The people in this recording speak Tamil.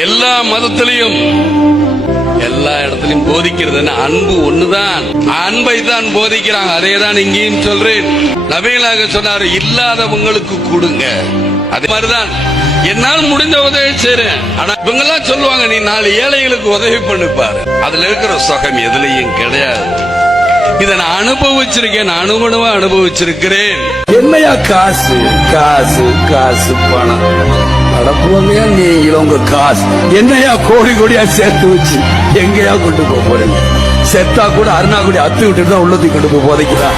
எல்லா மதத்திலையும் எல்லா இடத்திலும் போதிக்கிறது அன்பு ஒண்ணுதான். அன்பை தான் போதிக்கிறாங்க. அதே தான் இங்கேயும் சொல்றேன். நபிகளாக சொன்னாரு, இல்லாதவங்களுக்கு கொடுங்க. அதே மாதிரிதான் என்னால் முடிந்த உதவி செய்றேன். ஆனா இவங்க எல்லாம் சொல்லுவாங்க, நீ 4 ஏழைகளுக்கு உதவி பண்ணிப்பாரு. அதுல இருக்கிற சுகம் எதுலையும் கிடையாது. இதை நான் அனுபவிச்சிருக்கேன், அனுகுணமா அனுபவிச்சிருக்கிறேன். என்னையா காசு காசு காசு பணம் நடப்புவமையா நீங்களும் உங்க காசு என்னையா கோடி கோடியா சேர்த்து வச்சு எங்கயா கொண்டு போக போறீங்க? செத்தா கூட அருணாக்குடி அத்து விட்டுட்டு தான் உள்ளத்துக்கு கொண்டு போய் போதைக்கிறா.